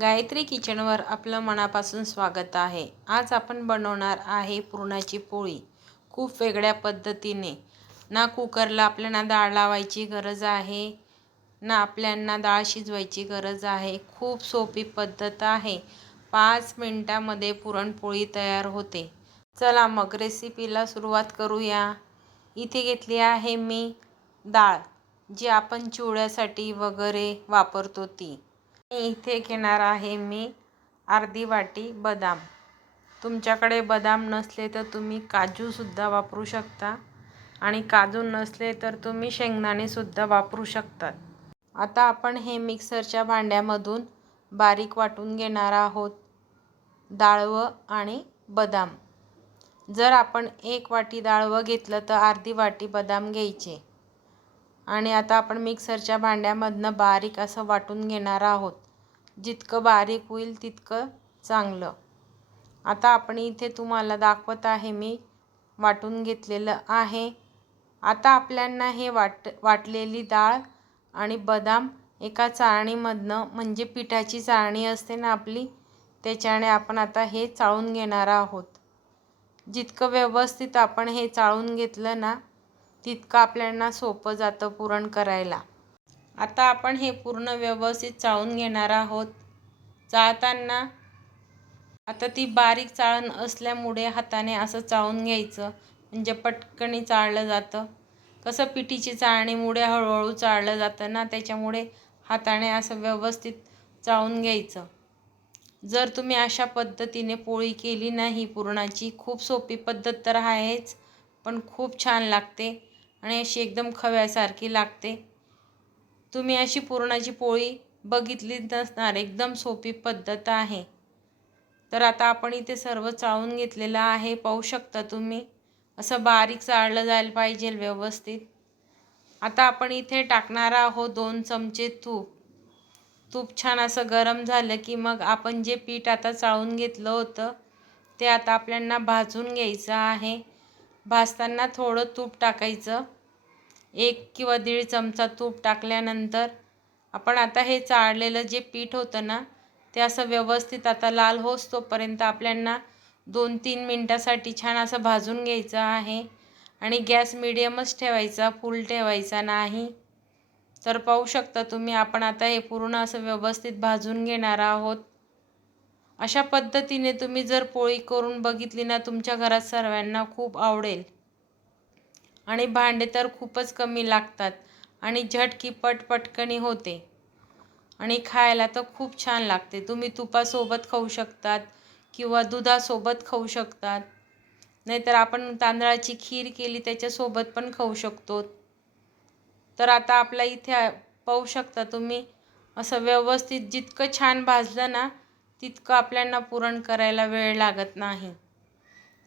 गायत्री किचनवर आपलं मनापासून स्वागत आहे. आज आपण बनवणार आहे पुरणाची पोळी. खूप वेगळ्या पद्धतीने. ना कुकरला आपल्याला डाळ लावायची गरज आहे ना आपल्यांना डाळ शिजवायची गरज आहे. खूप सोपी पद्धत आहे. पाच मिनटामध्ये पुरणपोळी तयार होते. चला मग रेसिपीला सुरुवात करूया. इथे घेतली आहे मी डाळ जी आपण चिवड्यासाठी वगैरे वापरतो ती. इथे घेणार आहे मी अर्धी वाटी बदाम. तुमच्याकडे बदाम नसले तर तुम्ही काजूसुद्धा वापरू शकता आणि काजू नसले तर तुम्ही शेंगदाणेसुद्धा वापरू शकतात. आता आपण हे मिक्सरच्या भांड्यामधून बारीक वाटून घेणार आहोत डाळवं आणि बदाम. जर आपण एक वाटी डाळवं घेतलं तर अर्धी वाटी बदाम घ्यायचे. आणि आता आपण मिक्सरच्या भांड्यामधनं बारीक असं वाटून घेणार आहोत. जितकं बारीक होईल तितकं चांगलं. आता आपण इथे तुम्हाला दाखवत आहे मी वाटून घेतलेलं आहे. आता आपल्यांना हे वाट वाटलेली डाळ आणि बदाम एका चाळणीमधनं म्हणजे पिठाची चाळणी असते ना आपली त्याच्याने आपण आता हे चाळून घेणार आहोत. जितकं व्यवस्थित आपण हे चाळून घेतलं ना तितकं आपल्यांना सोपं जातं पुरण करायला. आता आपण हे पूर्ण व्यवस्थित चाळून घेणार आहोत. चाळताना आता ती बारीक चाळण असल्यामुळे हाताने असं चाळून घ्यायचं. म्हणजे पटकनी चाळलं जातं. कसं पिठीची चाळणीमुळे हळूहळू चाळलं जातं ना त्याच्यामुळे हाताने असं व्यवस्थित चाळून घ्यायचं. जर तुम्ही अशा पद्धतीने पोळी केली नाही पुरणाची खूप सोपी पद्धत तर आहेच पण खूप छान लागते आणि अशी एकदम खव्यासारखी लागते. तुम्ही अशी पुरणाची पोळी बघितली नसणार. एकदम सोपी पद्धत आहे. तर आता आपण इथे सर्व चाळून घेतलेलं आहे. पाहू शकता तुम्ही. असं बारीक चाळलं जायला पाहिजे व्यवस्थित. आता आपण इथे टाकणार आहोत दोन चमचे तूप. तूप छान असं गरम झालं की मग आपण जे पीठ आता चाळून घेतलं होतं ते आता आपल्यांना भाजून घ्यायचं आहे. भाजताना थोडं तूप टाकायचं. एक किंवा दीड चमचा तूप टाकल्यानंतर आपण आता हे चाळलेलं जे पीठ होतं ना ते असं व्यवस्थित आता लाल होस तोपर्यंत आपल्यांना दोन तीन मिनटासाठी छान असं भाजून घ्यायचं आहे. आणि गॅस मिडियमच ठेवायचा फुल ठेवायचा नाही. तर पाहू शकता तुम्ही आपण आता हे पूर्ण असं व्यवस्थित भाजून घेणार आहोत. अशा पद्धतीने तुम्ही जर पोळी करून बघितली ना तुमच्या घरात सर्वांना खूप आवडेल. आणि भांडे तर खूपच कमी लागतात आणि झटकीपट पटकनी होते. आणि खायला तर खूप छान लागते. तुम्ही तुपासोबत खाऊ शकतात किंवा दुधासोबत खाऊ शकतात. नाहीतर आपण तांदळाची खीर केली त्याच्यासोबत पण खाऊ शकतो. तर आता आपल्या इथे पाहू शकता तुम्ही असं व्यवस्थित जितकं छान भाजलं ना तितकं आपल्यांना पुरण करायला वेळ लागत नाही.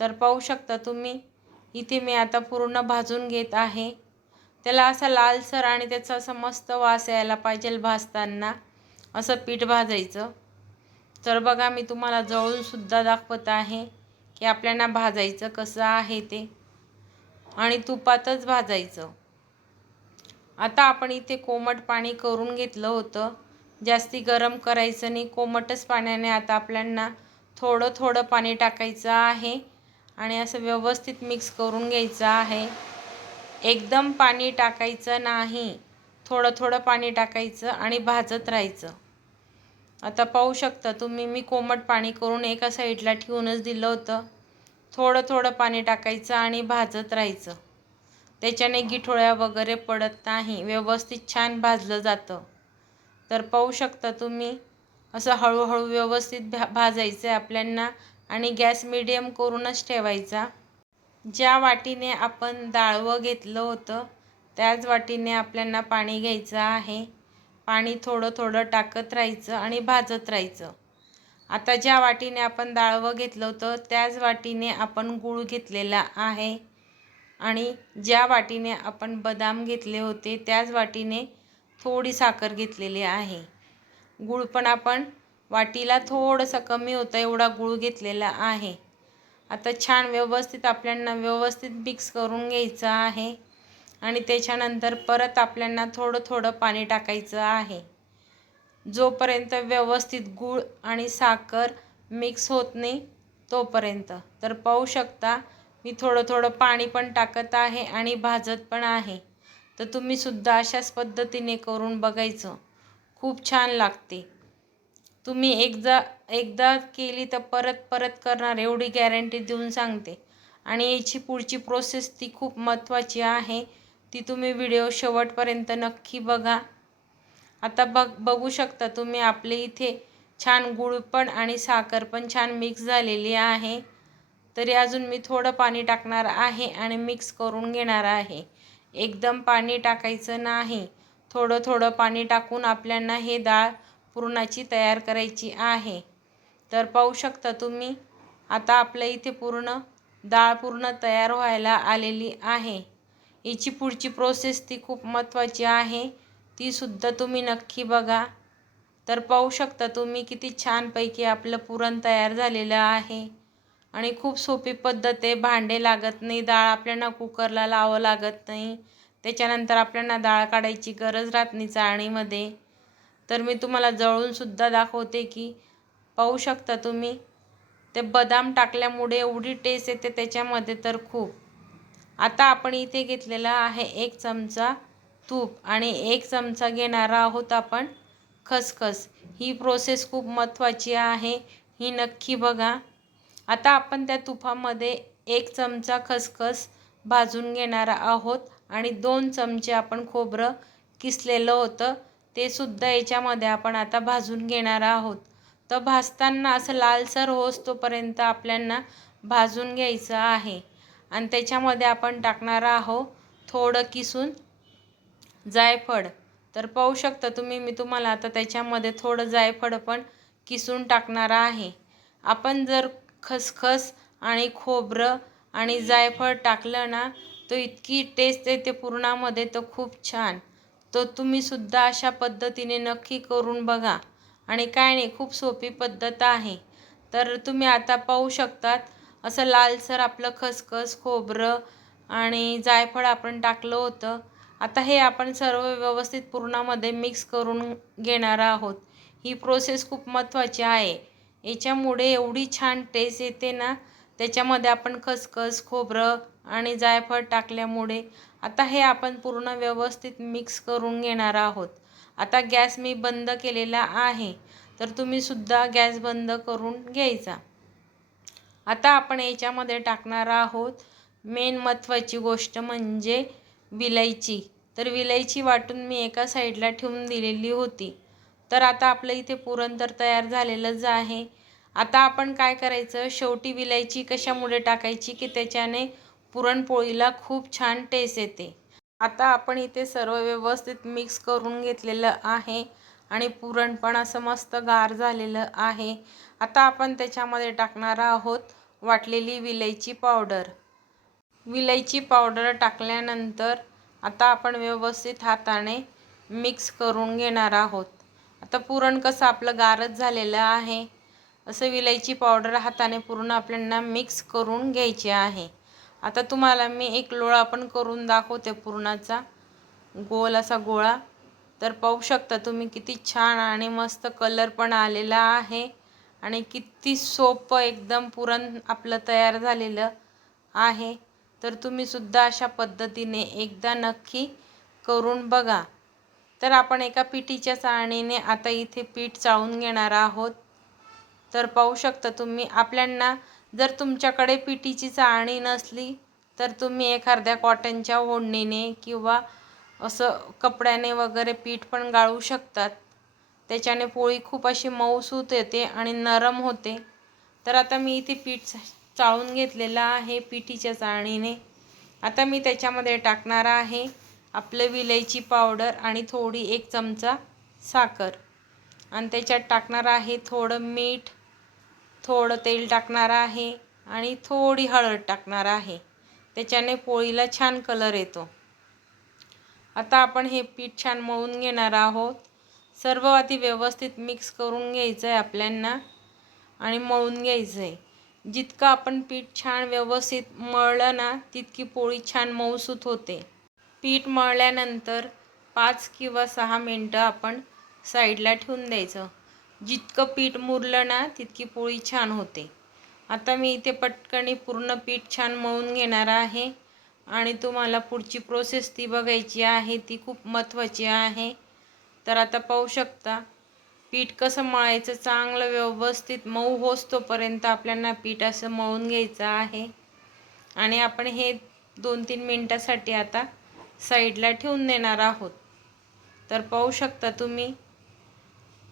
तर पाहू शकता तुम्ही इथे मी आता पूर्ण भाजून घेत आहे. त्याला असा लालसर आणि त्याचा असा मस्त वास यायला पाहिजे भाजताना. असं पीठ भाजायचं. तर बघा मी तुम्हाला जवळूनसुद्धा दाखवत आहे की आपल्याला भाजायचं कसं आहे ते. आणि तुपातच भाजायचं. आता आपण इथे कोमट पाणी करून घेतलं होतं. जास्ती गरम करायचं नाही. कोमटच पाण्याने आता आपल्याला थोडं थोडं पाणी टाकायचं आहे. आणि असं व्यवस्थित मिक्स करून घ्यायचं आहे. एकदम पाणी टाकायचं नाही. थोडं थोडं पाणी टाकायचं आणि भाजत राहायचं. आता पाहू शकता तुम्ही मी कोमट पाणी करून एका साईडला ठेवूनच दिलं होतं. थोडं थोडं पाणी टाकायचं आणि भाजत राहायचं. त्याच्याने गिठोळ्या वगैरे पडत नाही. व्यवस्थित छान भाजलं जातं. तर पाहू शकता तुम्ही असं हळूहळू व्यवस्थित भा भाजायचं आहे आपल्यांना. आणि गॅस मिडियम करूनच ठेवायचा. ज्या वाटीने आपण डाळवं घेतलं होतं त्याच वाटीने आपल्याला पाणी घ्यायचं आहे. पाणी थोडं थोडं टाकत राहायचं आणि भाजत राहायचं. आता ज्या वाटीने आपण डाळवं घेतलं होतं त्याच वाटीने आपण गूळ घेतलेला आहे. आणि ज्या वाटीने आपण बदाम घेतले होते त्याच वाटीने थोडी साखर घेतलेली आहे. गूळ पण आपण वाटीला थोडंसं कमी होतं एवढा गूळ घेतलेला आहे. आता छान व्यवस्थित आपल्यांना व्यवस्थित मिक्स करून घ्यायचं आहे. आणि त्याच्यानंतर परत आपल्याला थोडं थोडं पाणी टाकायचं आहे. जोपर्यंत व्यवस्थित गूळ आणि साखर मिक्स होत नाही तोपर्यंत. तर पाहू शकता मी थोडं थोडं पाणी पण टाकत आहे आणि भाजत पण आहे. तर तुम्हीसुद्धा अशाच पद्धतीने करून बघायचं. खूप छान लागते. तुम्ही एकदा एकदा केली तर परत परत करणार एवढी गॅरंटी देऊन सांगते. आणि याची पुढची प्रोसेस ती खूप महत्त्वाची आहे. ती तुम्ही व्हिडिओ शेवटपर्यंत नक्की बघा. आता बघ बघू शकता तुम्ही आपले इथे छान गुळ पण आणि साखर पण छान मिक्स झालेली आहे. तरी अजून मी थोडं पाणी टाकणार आहे आणि मिक्स करून घेणार आहे. एकदम पाणी टाकायचं नाही. थोडं थोडं पाणी टाकून आपल्यांना हे डाळ पुरणाची तयार करायची आहे. तर पाहू शकता तुम्ही आता आपल्या इथे पूर्ण डाळ पूर्ण तयार व्हायला आलेली आहे. याची पुढची प्रोसेस ती खूप महत्त्वाची आहे. तीसुद्धा तुम्ही नक्की बघा. तर पाहू शकता तुम्ही किती छानपैकी आपलं पुरण तयार झालेलं आहे. आणि खूप सोपी पद्धत आहे. भांडे लागत नाही डाळ आपल्याला कुकरला लावावं लागत नाही. त्याच्यानंतर आपल्याला डाळ काढायची गरज राहत नाही चाळणीमध्ये. तर मी तुम्हाला जळूनसुद्धा दाखवते की पाहू शकता तुम्ही. ते बदाम टाकल्यामुळे एवढी टेस्ट येते त्याच्यामध्ये तर खूप. आता आपण इथे घेतलेला आहे एक चमचा तूप आणि एक चमचा घेणार आहोत आपण खसखस. ही प्रोसेस खूप महत्त्वाची आहे. ही नक्की बघा. आता आपण त्या तुपामध्ये एक चमचा खसखस भाजून घेणार आहोत आणि दोन चमचे आपण खोबरं किसलेलं होतं. ते सुद्धा याच्यामध्ये आपण आता भाजून घेणार आहोत. तर भाजताना असं लालसर होस तोपर्यंत आपल्यांना भाजून घ्यायचं आहे. आणि त्याच्यामध्ये आपण टाकणार आहोत थोडं किसून जायफळ. तर पाहू शकता तुम्ही मी तुम्हाला आता त्याच्यामध्ये थोडं जायफळ पण किसून टाकणार आहे. आपण जर खसखस आणि खोबरं आणि जायफळ टाकलं ना तो इतकी टेस्ट येते पुरणामध्ये तर खूप छान. तर तुम्हीसुद्धा अशा पद्धतीने नक्की करून बघा. आणि काय नाही खूप सोपी पद्धत आहे. तर तुम्ही आता पाहू शकतात असं लालसर आपलं खसखस खोबरं आणि जायफळ आपण टाकलं होतं. आता हे आपण सर्व व्यवस्थित पुरणामध्ये मिक्स करून घेणार आहोत. ही प्रोसेस खूप महत्त्वाची आहे. याच्यामुळे एवढी छान टेस्ट येते ना त्याच्यामध्ये आपण खसखस खोबरं आणि जायफळ टाकल्यामुळे आता हे आपण पूर्ण व्यवस्थित मिक्स करून घेणार आहोत. आता गॅस मी बंद केलेला आहे. तर तुम्हीसुद्धा गॅस बंद करून घ्यायचा. आता आपण याच्यामध्ये टाकणार आहोत. मेन महत्त्वाची गोष्ट म्हणजे विलायची. तर विलायची वाटून मी एका साईडला ठेवून दिलेली होती. तर आता आपलं इथे पुरण तर तयार झालेलंच आहे. आता आपण काय करायचं? शेवटी विलायची कशामुळे टाकायची की त्याच्याने पुरणपोळीला खूप छान टेस्ट येते. आता आपण इथे सर्व व्यवस्थित मिक्स करून घेतलेलं आहे आणि पुरण पण असं मस्त गार झालेलं आहे. आता आपण त्याच्यामध्ये टाकणार आहोत वाटलेली विलायची पावडर विलायची पावडर टाकल्यानंतर आता आपण व्यवस्थित हाताने मिक्स करून घेणार आहोत. आता पुरण कसं आपलं गारच झालेलं आहे असं विलायची पावडर हाताने पूर्ण आपल्याला मिक्स करून घ्यायचे आहे. आता तुम्हाला मी एक लोळा पण करून दाखवते पुरणाचा. गोल असा गोळा. तर पाहू शकता तुम्ही किती छान आणि मस्त कलर पण आलेला आहे. आणि किती सोपं एकदम पुरण आपलं तयार झालेलं आहे. तर तुम्हीसुद्धा अशा पद्धतीने एकदा नक्की करून बघा. तर आपण एका पिठीच्या चाळणीने आता इथे पीठ चाळून घेणार आहोत. तर पाहू शकता तुम्ही आपल्यांना जर तुमच्याकडे पिठीची चाळणी नसली तर तुम्ही एखाद्या कॉटनच्या ओढणीने किंवा असं कपड्याने वगैरे पीठ पण गाळू शकतात. त्याच्याने पोळी खूप अशी मऊसूत येते आणि नरम होते. तर आता मी इथे पीठ चाळून घेतलेलं आहे पिठीच्या चाळणीने. आता मी त्याच्यामध्ये टाकणार आहे आपलं विलायची पावडर आणि थोडी एक चमचा साखर. आणि त्याच्यात टाकणार आहे थोडं मीठ थोडं तेल टाकणार आहे आणि थोडी हळद टाकणार आहे. त्याच्याने पोळीला छान कलर येतो. आता आपण हे पीठ छान मळून घेणार आहोत. सर्व आधी व्यवस्थित मिक्स करून घ्यायचं आहे आपल्यांना आणि मळून घ्यायचं आहे जितकं आपण पीठ छान व्यवस्थित मळलं ना तितकी पोळी छान मऊसूत होते. पीठ मळल्यानंतर पाच किंवा सहा मिनटं आपण साईडला ठेवून द्यायचं. जितकं पीठ मुरलं ना तितकी पोळी छान होते. आता मी इथे पटकनी पूर्ण पीठ छान मळून घेणार आहे. आणि तुम्हाला पुढची प्रोसेस ती बघायची आहे ती खूप महत्त्वाची आहे. तर आता पाहू शकता पीठ कसं मळायचं चांगलं व्यवस्थित मऊ होतोपर्यंत आपल्याला पीठ असं मळून घ्यायचं आहे. आणि आपण हे दोन तीन मिनटासाठी आता साईडला ठेवून देणार आहोत. तर पाहू शकता तुम्ही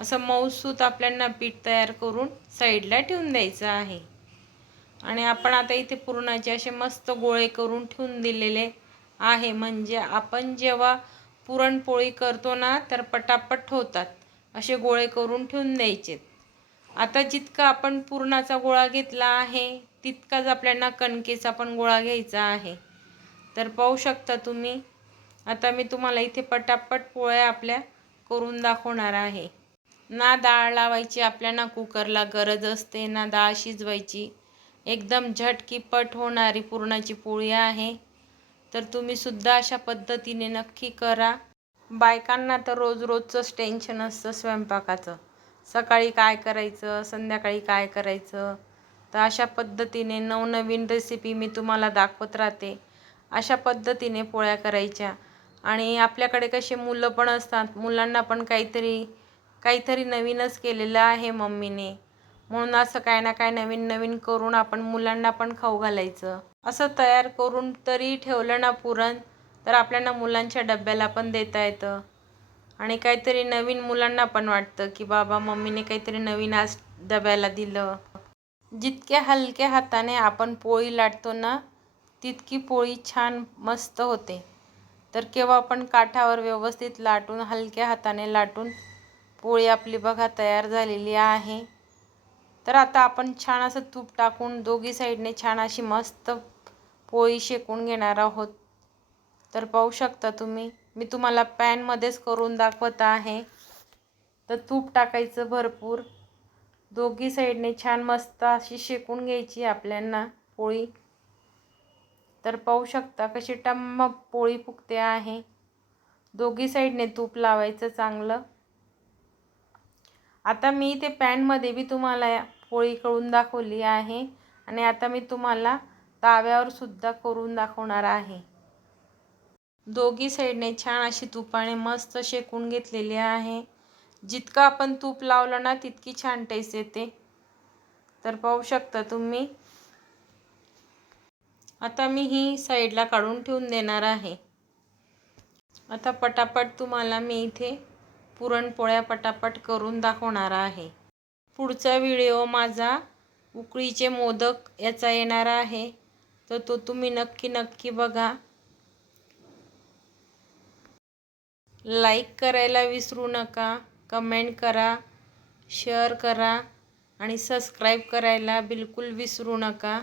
असं मऊसूत आपल्याला पीठ तयार करून साईडला ठेवून द्यायचं आहे. आणि आपण आता इथे पुरणाचे असे मस्त गोळे करून ठेवून दिलेले आहे. म्हणजे आपण जेव्हा पुरणपोळी करतो ना तर पटापट होतात असे गोळे करून ठेवून द्यायचे. आता जितका आपण पुरणाचा गोळा घेतला आहे तितकाच आपल्याला कणकेचा पण गोळा घ्यायचा आहे. तर पाहू शकता तुम्ही. आता मी तुम्हाला इथे पटापट पोळ्या आपल्या करून दाखवणार आहे. ना डाळ लावायची आपल्याला कुकरला गरज असते ना डाळ शिजवायची. एकदम झटकीपट होणारी पुरणाची पोळी आहे. तर तुम्हीसुद्धा अशा पद्धतीने नक्की करा. बायकांना तर रोज रोजचंच टेन्शन असतं स्वयंपाकाचं. सकाळी काय करायचं संध्याकाळी काय करायचं? तर अशा पद्धतीने नवनवीन रेसिपी मी तुम्हाला दाखवत राहते. अशा पद्धतीने पोळ्या करायच्या. आणि आपल्याकडे कसे मुलं पण असतात मुलांना पण काहीतरी काहीतरी नवीनच केलेलं आहे मम्मीने. म्हणून असं काय ना काय नवीन नवीन करून आपण मुलांना पण खाऊ घालायचं. असं तयार करून तरी ठेवलं ना पुरण तर आपल्याला मुलांच्या डब्याला पण देता येतं. आणि काहीतरी नवीन मुलांना पण वाटतं की बाबा मम्मीने काहीतरी नवीन आज डब्याला दिलं. जितक्या हलक्या हाताने आपण पोळी लाटतो ना तितकी पोळी छान मस्त होते. तर केव्हा आपण काठावर व्यवस्थित लाटून हलक्या हाताने लाटून पोळी आपली बघा तयार झालेली आहे. तर आता आपण छान असं तूप टाकून दोघी साईडने छान अशी मस्त पोळी शेकून घेणार आहोत. तर पाहू शकता तुम्ही मी तुम्हाला पॅनमध्येच करून दाखवत आहे. तर तूप टाकायचं भरपूर. दोघी साईडने छान मस्त अशी शेकून घ्यायची आपल्यांना पोळी. तर पाहू शकता कशी टम्म पोळी फुगते आहे. दोघी साईडने तूप लावायचं चांगलं. आता मी ते पॅनमध्ये बी तुम्हाला पोळी करून दाखवली आहे. आणि आता मी तुम्हाला ताव्यावर सुद्धा करून दाखवणार आहे. दोघी साईडने छान अशी तुपाने मस्त शेकून घेतलेली आहे. जितकं आपण तूप लावलं ना तितकी छान टेस्ट येते. तर पाहू शकता तुम्ही. आता मी ही साईडला काढून ठेवून देणार आहे. आता पटापट तुम्हाला मी इथे पुरणपोळ्या पटापट करून दाखवणार आहे. पुढचा व्हिडिओ माझा उकळीचे मोदक याचा येणार आहे. तर तो तुम्ही नक्की नक्की बघा. लाईक करायला विसरू नका कमेंट करा शेअर करा आणि सबस्क्राईब करायला बिलकुल विसरू नका.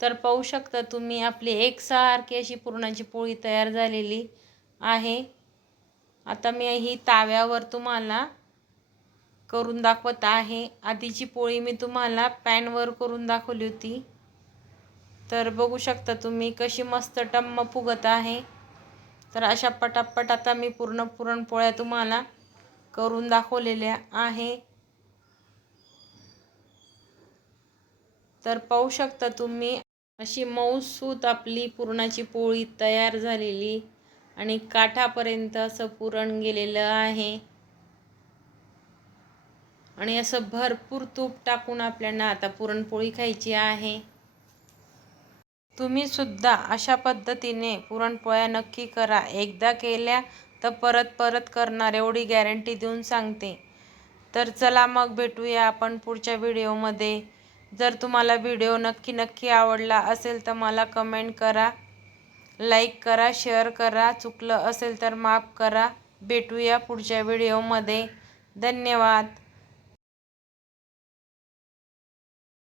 तर पाहू शकता तुम्ही आपली एकसारखी अशी पुरणाची पोळी तयार झालेली आहे. आता मी ही ताव्यावर तुम्हाला करून दाखवत आहे. आधीची पोळी मी तुम्हाला पॅनवर करून दाखवली होती. तर बघू शकता तुम्ही कशी मस्त टम्म फुगत आहे. तर अशा पटापट आता मी पूर्ण पुरणपोळ्या तुम्हाला करून दाखवलेल्या आहे. तर पाहू शकता तुम्ही अशी मऊसूत आपली पुरणाची पोळी तयार झालेली. आणि काठापर्यंत असं पुरण गेलेलं आहे. आणि असं भरपूर तूप टाकून आपल्याला आता पुरणपोळी खायची आहे. तुम्ही सुद्धा अशा पद्धतीने पुरणपोळ्या नक्की करा. एकदा केल्या तर परत परत करणार एवढी गॅरंटी देऊन सांगते. तर चला मग भेटूया आपण पुढच्या व्हिडिओमध्ये. जर तुम्हाला व्हिडिओ नक्की नक्की आवडला असेल तर मला कमेंट करा. लाईक करा शेअर करा चुकलं असेल तर माफ करा. भेटूया पुढच्या व्हिडिओमध्ये धन्यवाद.